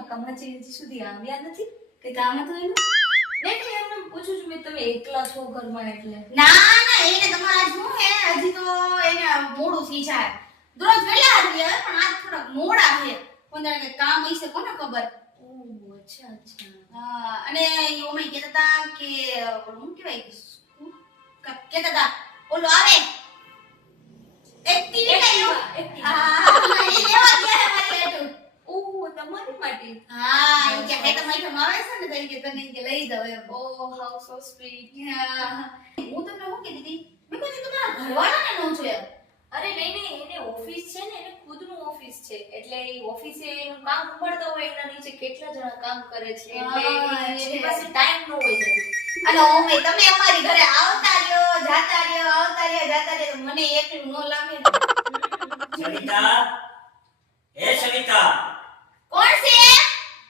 કમાચી હજી સુધી આવ્યા નથી? કઈ કામ હતું એનું? નહીં એમને પૂછું છું મેં, તમે એકલા છો ઘરમાં એટલે. ના ના, એને તમારા શું હે, હજી તો એને મોડું થઈ જાય. દરરોજ વેલા આવી આવે પણ આજ થોડાક મોડા છે. કોને કે કામ હશે કોને ખબર. ઓહ અચ્છા અચ્છા. હા, અને ઓમે કહેતા હતા કે શું કહેવાય, કહેતા હતા ઓલો આવે એક્ટિવા. હા, એ લેવા ગયા મારી હાટુ. ઓહ તમારી માટે. હા, એ કે હે તમારી હાટુ આવે છે ને તો એ કે તને કે લઈ દઉં એમ. ઓહ હાઉ સો સ્વીટ. હા, હું તમને શું કહેતી હતી, મેં કીધું તમારા ઘરવાળાને ન જોયા. અરે નહીં એને ઓફિસ છે ને, એને ખુદનું ઓફિસ છે એટલે એ ઓફિસે એનું કામ ઉપાડતા હોય એના નીચે કેટલા જણા કામ કરે છે એટલે એની પાસે ટાઈમ ન હોય જલ્દી. અને ઓમે તમે અમારી ઘરે આવતા રહ્યો જાતા રહ્યો આવતા રહ્યો જાતા રહ્યો તો મને એકલું ન લાગે ને. સવિતા, એ સવિતા, કોણ છે?